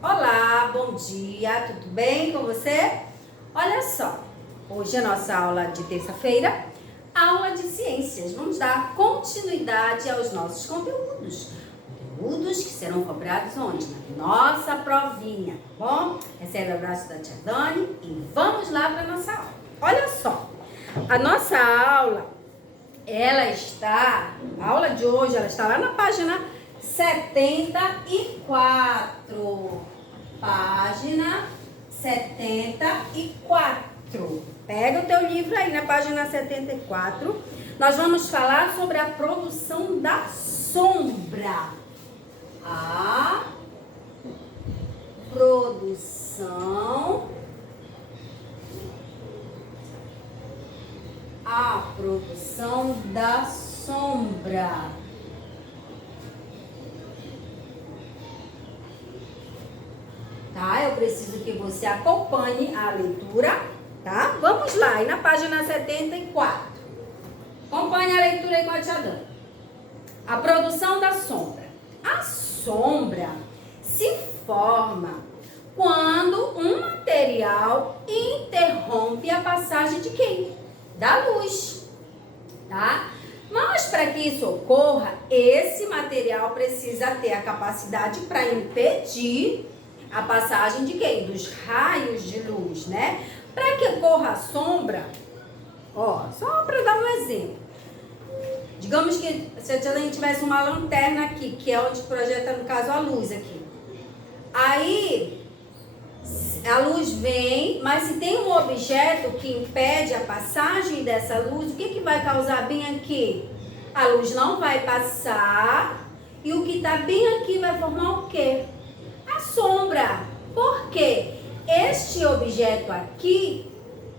Olá, bom dia, tudo bem com você? Olha só, hoje é a nossa aula de terça-feira, aula de ciências. Vamos dar continuidade aos nossos conteúdos. Conteúdos que serão cobrados onde? Na nossa provinha, tá bom? Recebe o abraço da tia Dani e vamos lá para a nossa aula. Olha só, a nossa aula, a aula de hoje, ela está lá na página 74. Página 74. Pega o teu livro aí na página 74. Nós vamos falar sobre a produção da sombra. A produção da sombra. Tá? Eu preciso que você acompanhe a leitura, tá? Vamos lá, aí na página 74. Acompanhe a leitura aí com a tia Dani. A produção da sombra. A sombra se forma quando um material interrompe a passagem de quem? Da luz, tá? Mas para que isso ocorra, esse material precisa ter a capacidade para impedir a passagem de quem? Dos raios de luz, né? Para que ocorra a sombra, ó, só para dar um exemplo. Digamos que se a gente tivesse uma lanterna aqui, que é onde projeta, no caso, a luz aqui. Aí, a luz vem, mas se tem um objeto que impede a passagem dessa luz, o que vai causar bem aqui? A luz não vai passar e o que está bem aqui vai formar o quê? A sombra. Por quê? Este objeto aqui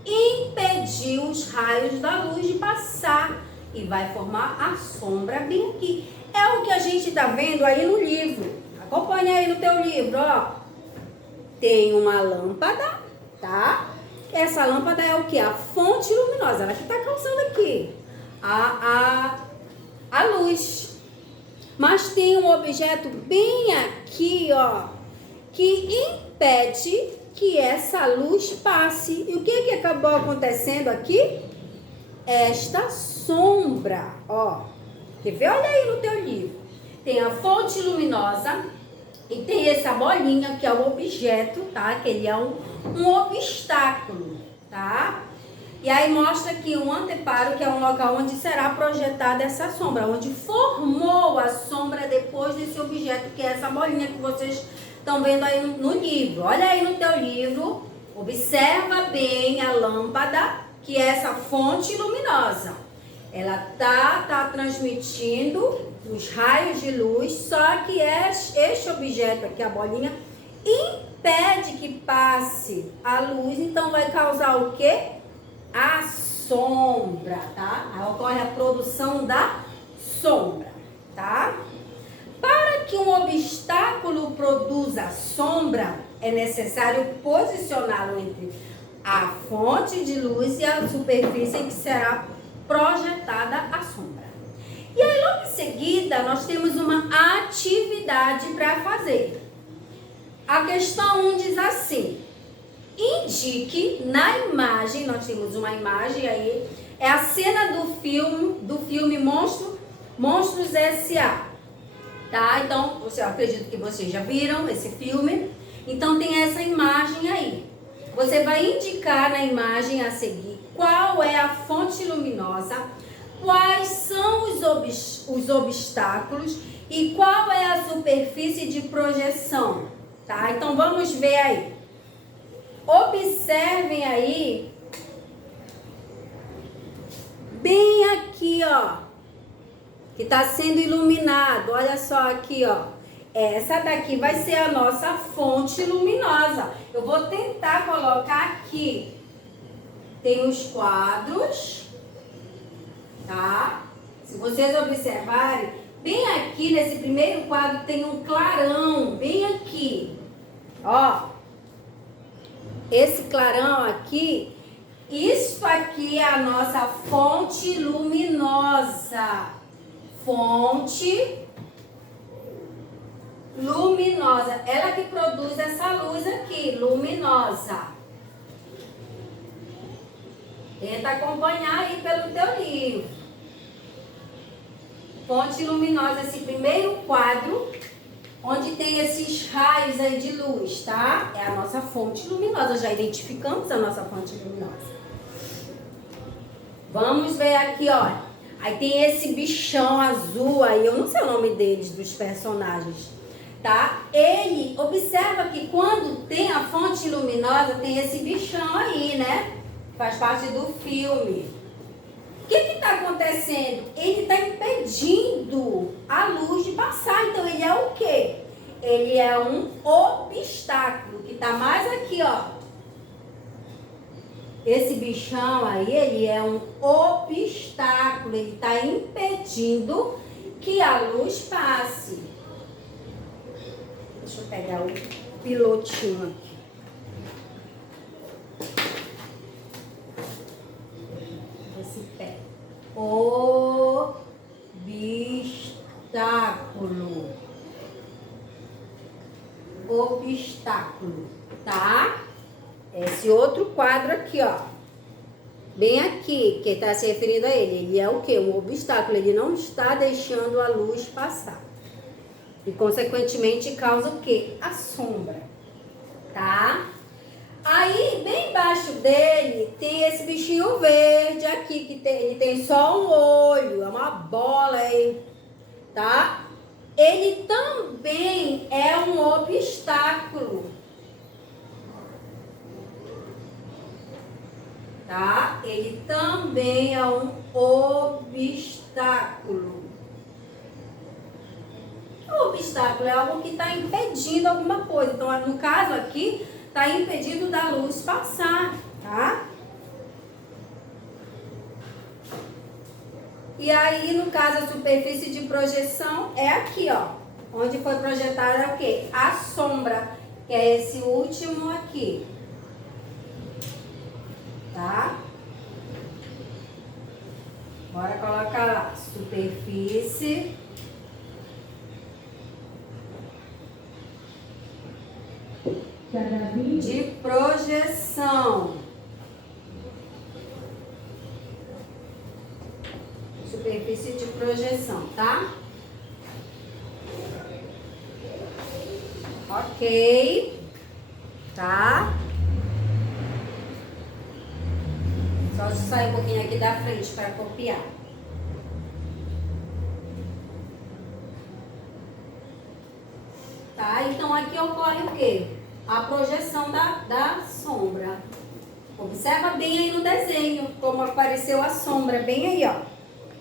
impediu os raios da luz de passar e vai formar a sombra bem aqui. É o que a gente está vendo aí no livro. Acompanha aí no teu livro, ó. Tem uma lâmpada, tá? Essa lâmpada é o que? A fonte luminosa. Ela que está causando aqui a luz. Mas tem um objeto bem aqui, ó, que impede que essa luz passe. E o que acabou acontecendo aqui? Esta sombra, ó. Quer ver? Olha aí no teu livro. Tem a fonte luminosa e tem essa bolinha que é o objeto, tá? Que ele é um obstáculo, tá? E aí mostra aqui um anteparo, que é um local onde será projetada essa sombra, onde formou a sombra depois desse objeto, que é essa bolinha que vocês estão vendo aí no livro. Olha aí no teu livro, observa bem a lâmpada, que é essa fonte luminosa. Ela tá transmitindo os raios de luz, só que este objeto aqui, a bolinha, impede que passe a luz, então vai causar o quê? A sombra, tá? Aí ocorre a produção da sombra, tá? Para que um obstáculo produza sombra, é necessário posicioná-lo entre a fonte de luz e a superfície em que será projetada a sombra. E aí, logo em seguida, nós temos uma atividade para fazer. A questão 1 diz assim: indique na imagem, nós temos uma imagem aí, é a cena do filme Monstros S.A. Tá? Então, eu acredito que vocês já viram esse filme. Então, tem essa imagem aí. Você vai indicar na imagem a seguir qual é a fonte luminosa, quais são os obstáculos e qual é a superfície de projeção, tá? Então, vamos ver aí. Observem aí, bem aqui, ó, que está sendo iluminado. Olha só aqui, ó. Essa daqui vai ser a nossa fonte luminosa. Eu vou tentar colocar aqui. Tem os quadros, tá? Se vocês observarem, bem aqui nesse primeiro quadro tem um clarão, bem aqui. Ó, esse clarão aqui, isso aqui é a nossa fonte luminosa. Fonte luminosa. Ela que produz essa luz aqui, luminosa. Tenta acompanhar aí pelo teu livro. Fonte luminosa, esse primeiro quadro, onde tem esses raios aí de luz, tá? É a nossa fonte luminosa. Já identificamos a nossa fonte luminosa. Vamos ver aqui, ó. Aí tem esse bichão azul aí, eu não sei o nome deles, dos personagens, tá? Ele, observa que quando tem a fonte luminosa, tem esse bichão aí, né? Faz parte do filme. O que está acontecendo? Ele está impedindo a luz de passar. Então, ele é o quê? Ele é um obstáculo, que está mais aqui, ó. Esse bichão aí, ele é um obstáculo. Ele está impedindo que a luz passe. Deixa eu pegar o pilotinho aqui. Esse pé. Obstáculo. Obstáculo, tá? Esse outro quadro aqui, ó. Bem aqui, que está se referindo a ele. Ele é o quê? Um obstáculo. Ele não está deixando a luz passar. E, consequentemente, causa o quê? A sombra, tá? Aí, bem embaixo dele, tem esse bichinho verde aqui, que ele tem só um olho, é uma bola aí, tá? Ele também é um obstáculo, tá? Ele também é um obstáculo. O obstáculo é algo que está impedindo alguma coisa. Então, no caso aqui, está impedindo da luz passar, tá? E aí, no caso, a superfície de projeção é aqui, ó. Onde foi projetada o quê? A sombra, que é esse último aqui. Tá? Bora colocar lá. Superfície de projeção. Superfície de projeção, tá? Ok. Tá? Só sair um pouquinho aqui da frente para copiar. Tá? Então, aqui ocorre o quê? A projeção da sombra. Observa bem aí no desenho como apareceu a sombra, bem aí, ó.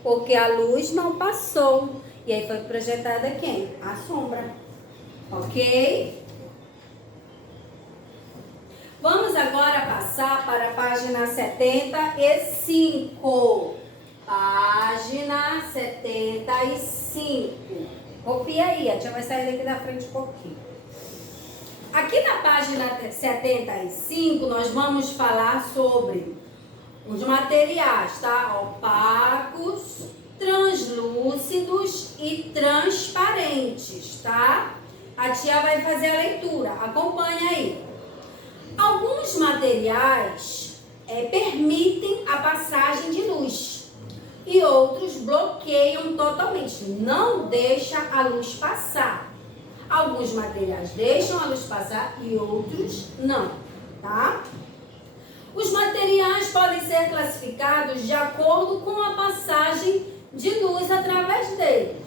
Porque a luz não passou. E aí foi projetada quem? A sombra. Ok? Vamos agora passar para a página 75. Página 75. Copia aí, a tia vai sair daqui da frente um pouquinho. Aqui na página 75, nós vamos falar sobre os materiais, tá? Opacos, translúcidos e transparentes, tá? A tia vai fazer a leitura, acompanha aí. Alguns materiais permitem a passagem de luz e outros bloqueiam totalmente, não deixa a luz passar. Alguns materiais deixam a luz passar e outros não, tá? Os materiais podem ser classificados de acordo com a passagem de luz através deles.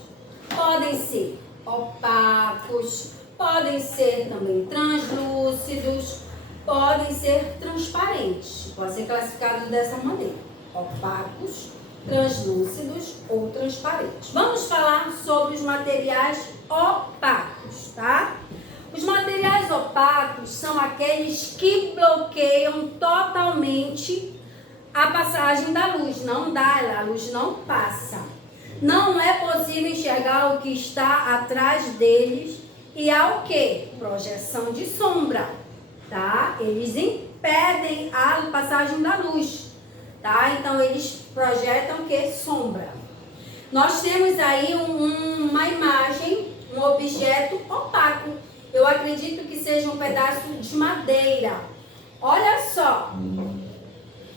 Podem ser opacos, podem ser também translúcidos, podem ser transparentes. Pode ser classificado dessa maneira: opacos, translúcidos ou transparentes. Vamos falar sobre os materiais opacos, tá? Os materiais opacos são aqueles que bloqueiam totalmente a passagem da luz. Não dá, a luz não passa. Não é possível enxergar o que está atrás deles e há o quê? Projeção de sombra, tá? Eles impedem a passagem da luz, tá? Então, eles projetam o quê? Sombra. Nós temos aí uma imagem um objeto opaco. Eu acredito que seja um pedaço de madeira. Olha só.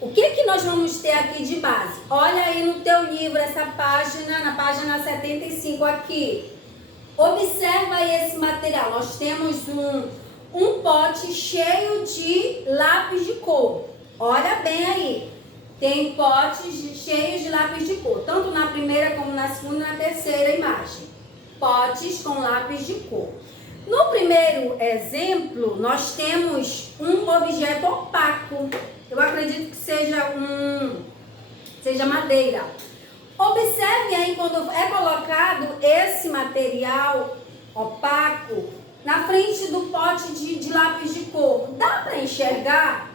O que nós vamos ter aqui de base? Olha aí no teu livro, essa página, na página 75 aqui. Observa aí esse material. Nós temos um pote cheio de lápis de cor. Olha bem aí. Tem potes cheios de lápis de cor. Tanto na primeira como na segunda e na terceira imagem. Potes com lápis de cor. No primeiro exemplo, nós temos um objeto opaco. Eu acredito que seja madeira. Observe aí quando é colocado esse material opaco na frente do pote de lápis de cor. Dá para enxergar?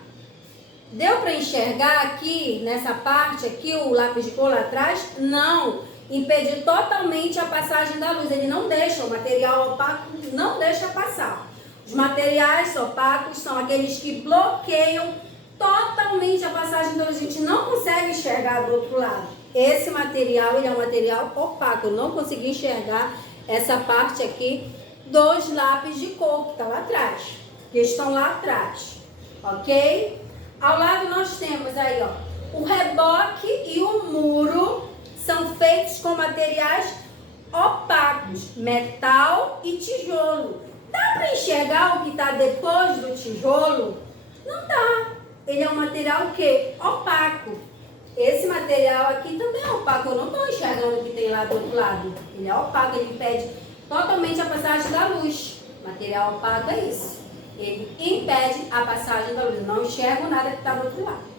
Deu para enxergar aqui, nessa parte aqui, o lápis de cor lá atrás? Não. Impede totalmente a passagem da luz. Ele não deixa, o material opaco não deixa passar. Os materiais opacos são aqueles que bloqueiam totalmente a passagem da luz. A gente não consegue enxergar do outro lado. Esse material, ele é um material opaco. Eu não consegui enxergar essa parte aqui dos lápis de cor que está lá atrás. Que estão lá atrás. Ok? Ao lado nós temos aí, ó, o reboque e o muro são feitos com materiais opacos, metal e tijolo. Dá para enxergar o que está depois do tijolo? Não dá. Ele é um material o quê? Opaco. Esse material aqui também é opaco. Eu não estou enxergando o que tem lá do outro lado. Ele é opaco, ele impede totalmente a passagem da luz. Material opaco é isso. Ele impede a passagem da luz. Eu não enxergo nada que está do outro lado.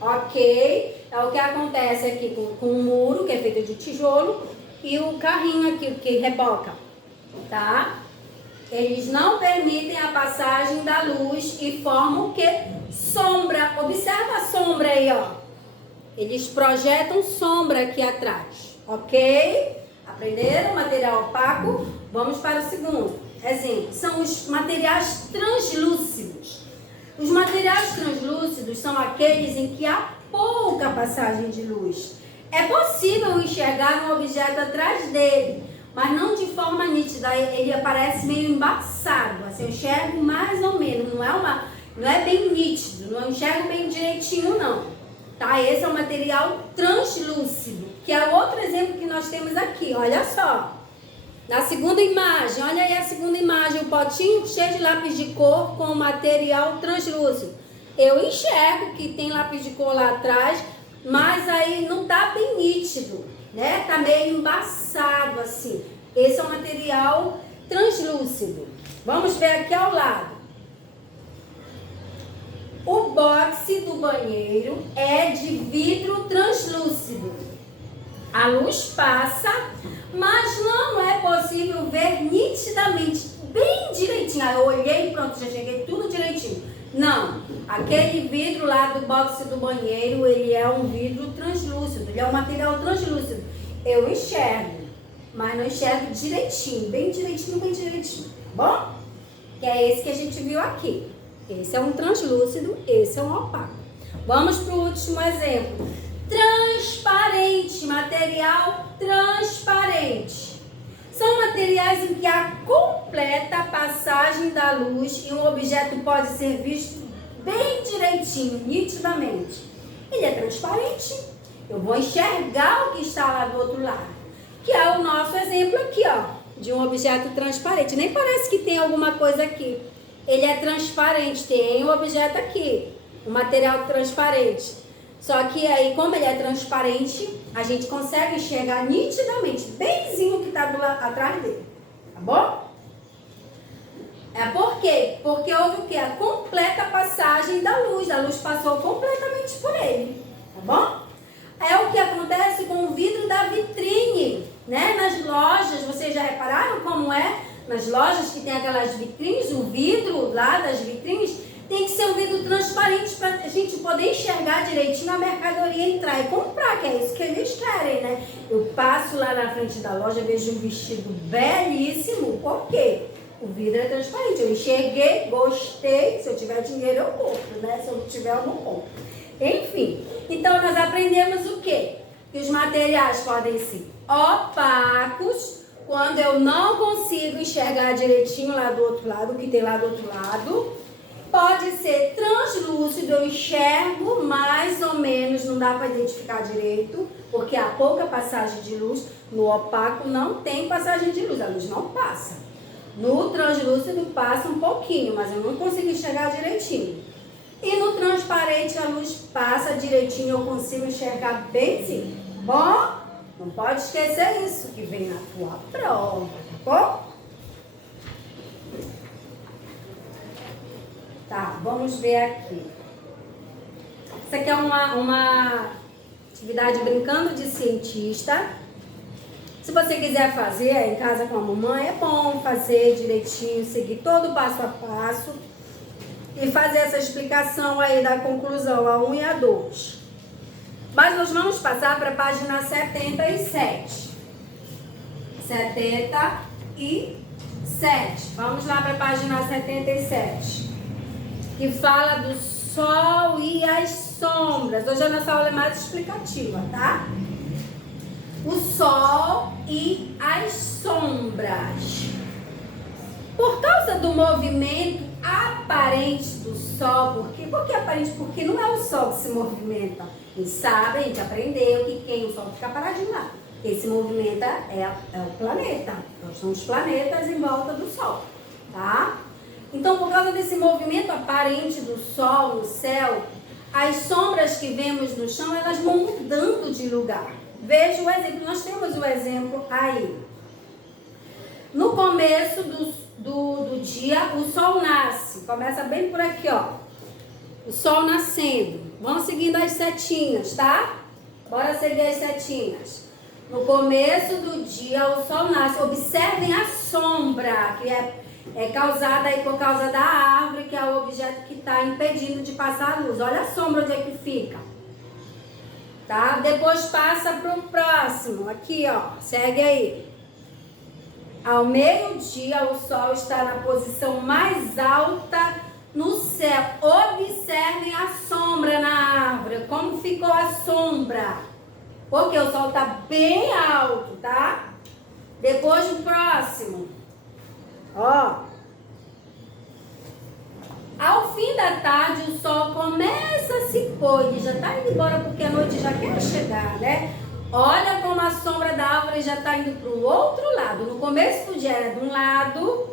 Ok? É o que acontece aqui com o muro, que é feito de tijolo, e o carrinho aqui, que reboca. Tá? Eles não permitem a passagem da luz e formam o quê? Sombra. Observa a sombra aí, ó. Eles projetam sombra aqui atrás. Ok? Aprenderam? Material opaco. Vamos para o segundo exemplo. São os materiais translúcidos. Os materiais translúcidos são aqueles em que há pouca passagem de luz. É possível enxergar um objeto atrás dele, mas não de forma nítida. Ele aparece meio embaçado. Assim, eu enxergo mais ou menos. Não é bem nítido. Não enxergo bem direitinho, não. Tá? Esse é o material translúcido, que é outro exemplo que nós temos aqui. Olha só. Na segunda imagem, olha aí a segunda imagem, o potinho cheio de lápis de cor com material translúcido. Eu enxergo que tem lápis de cor lá atrás, mas aí não tá bem nítido, né? Tá meio embaçado assim. Esse é um material translúcido. Vamos ver aqui ao lado. O boxe do banheiro é de vidro translúcido. A luz passa, mas não é possível ver nitidamente, bem direitinho. Eu olhei, pronto, já cheguei tudo direitinho. Não, aquele vidro lá do boxe do banheiro, ele é um vidro translúcido, ele é um material translúcido. Eu enxergo, mas não enxergo direitinho, bem direitinho, tá bom? Que é esse que a gente viu aqui. Esse é um translúcido, esse é um opaco. Vamos para o último exemplo. Transparente, material transparente. São materiais em que há completa passagem da luz e um objeto pode ser visto bem direitinho, nitidamente. Ele é transparente. Eu vou enxergar o que está lá do outro lado. Que é o nosso exemplo aqui, ó, de um objeto transparente. Nem parece que tem alguma coisa aqui. Ele é transparente, tem um objeto aqui, um material transparente. Só que aí, como ele é transparente, a gente consegue enxergar nitidamente, benzinho o que está atrás dele. Tá bom? É por quê? Porque houve o quê? A completa passagem da luz. A luz passou completamente por ele. Tá bom? É o que acontece com o vidro da vitrine, né? Nas lojas, vocês já repararam como é? Nas lojas que tem aquelas vitrines, o vidro lá das vitrines tem que ser um vidro transparente para a gente poder enxergar direitinho a mercadoria entrar e comprar, que é isso que eles querem, né? Eu passo lá na frente da loja, vejo um vestido belíssimo, por quê? O vidro é transparente, eu enxerguei, gostei, se eu tiver dinheiro eu compro, né? Se eu não tiver eu não compro. Enfim, então nós aprendemos o quê? Que os materiais podem ser opacos, quando eu não consigo enxergar direitinho lá do outro lado, o que tem lá do outro lado. Pode ser translúcido, eu enxergo mais ou menos, não dá para identificar direito, porque há pouca passagem de luz. No opaco não tem passagem de luz, a luz não passa. No translúcido passa um pouquinho, mas eu não consigo enxergar direitinho. E no transparente a luz passa direitinho, eu consigo enxergar bem sim. Bom, não pode esquecer isso, que vem na tua prova, tá bom? Tá, vamos ver aqui. Isso aqui é uma atividade brincando de cientista. Se você quiser fazer em casa com a mamãe, é bom fazer direitinho, seguir todo o passo a passo e fazer essa explicação aí da conclusão, a 1 e a 2. Mas nós vamos passar para a página 77. 77. Vamos lá para a página 77. Que fala do sol e as sombras. Hoje a nossa aula é mais explicativa, tá? O sol e as sombras. Por causa do movimento aparente do sol, por que aparente? Porque não é o sol que se movimenta. A gente sabe, a gente aprendeu que quem o sol fica paradinho lá. Quem se movimenta é o planeta. Nós somos planetas em volta do sol, tá? Então, por causa desse movimento aparente do sol no céu, as sombras que vemos no chão, elas vão mudando de lugar. Veja o exemplo, nós temos o exemplo aí. No começo do dia, o sol nasce. Começa bem por aqui, ó. O sol nascendo. Vamos seguindo as setinhas, tá? Bora seguir as setinhas. No começo do dia, o sol nasce. Observem a sombra, que é causada aí por causa da árvore, que é o objeto que está impedindo de passar a luz. Olha a sombra onde é que fica. Tá? Depois passa para o próximo. Aqui, ó. Segue aí. Ao meio-dia, o sol está na posição mais alta no céu. Observem a sombra na árvore. Como ficou a sombra? Porque o sol está bem alto, tá? Depois o próximo. Ó, ao fim da tarde o sol começa a se pôr, ele já está indo embora porque a noite já quer chegar, né? Olha como a sombra da árvore já está indo para o outro lado. No começo do dia era de um lado,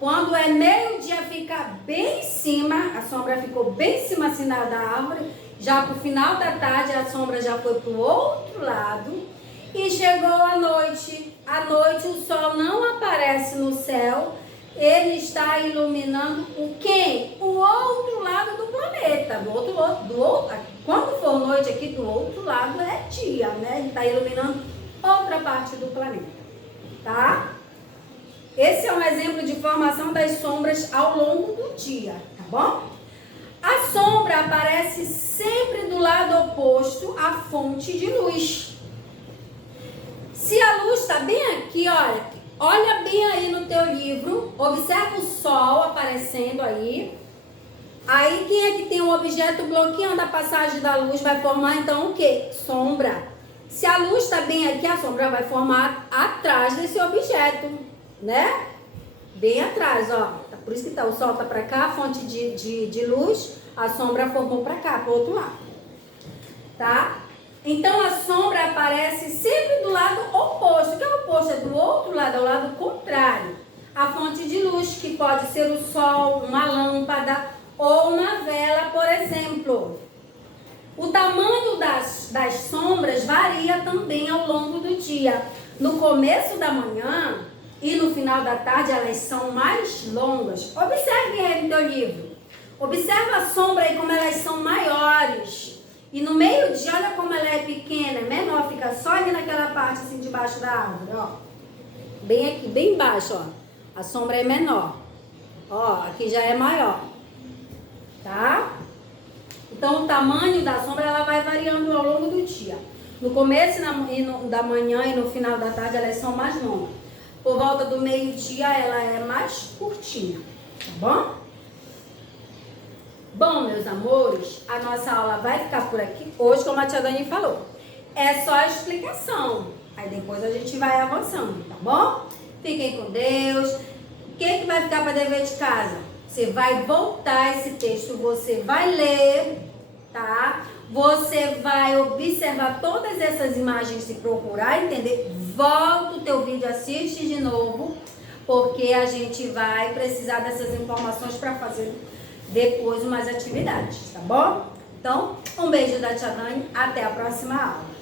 quando é meio-dia fica bem em cima, a sombra ficou bem em cima assim da árvore, já para o final da tarde a sombra já foi para o outro lado. E chegou a noite. À noite o sol não aparece no céu. Ele está iluminando o quê? O outro lado do planeta. Quando for noite aqui, do outro lado é dia, né? Ele está iluminando outra parte do planeta. Tá? Esse é um exemplo de formação das sombras ao longo do dia. Tá bom? A sombra aparece sempre do lado oposto à fonte de luz. Se a luz está bem aqui, olha bem aí no teu livro, observa o sol aparecendo aí. Aí quem é que tem um objeto bloqueando a passagem da luz vai formar então o quê? Sombra. Se a luz está bem aqui, a sombra vai formar atrás desse objeto, né? Bem atrás, ó. Por isso que o sol está para cá, a fonte de luz, a sombra formou para cá, para o outro lado. Tá? Então, a sombra aparece sempre do lado oposto. O que é o oposto? É do outro lado, é o lado contrário. A fonte de luz, que pode ser o sol, uma lâmpada ou uma vela, por exemplo. O tamanho das sombras varia também ao longo do dia. No começo da manhã e no final da tarde, elas são mais longas. Observe aí no teu livro. Observa a sombra aí como elas são maiores. E no meio-dia, olha como ela é pequena, menor, fica só ali naquela parte assim debaixo da árvore, ó. Bem aqui, bem embaixo, ó. A sombra é menor. Ó, aqui já é maior. Tá? Então, o tamanho da sombra, ela vai variando ao longo do dia. No começo da manhã e no final da tarde, elas são mais longas. Por volta do meio-dia, ela é mais curtinha. Tá bom? Bom, meus amores, a nossa aula vai ficar por aqui hoje, como a tia Dani falou. É só a explicação. Aí depois a gente vai avançando, tá bom? Fiquem com Deus. O que vai ficar para dever de casa? Você vai voltar esse texto, você vai ler, tá? Você vai observar todas essas imagens e procurar entender. Volta o teu vídeo, assiste de novo, porque a gente vai precisar dessas informações para fazer depois umas atividades, tá bom? Então, um beijo da Tia Dani, até a próxima aula.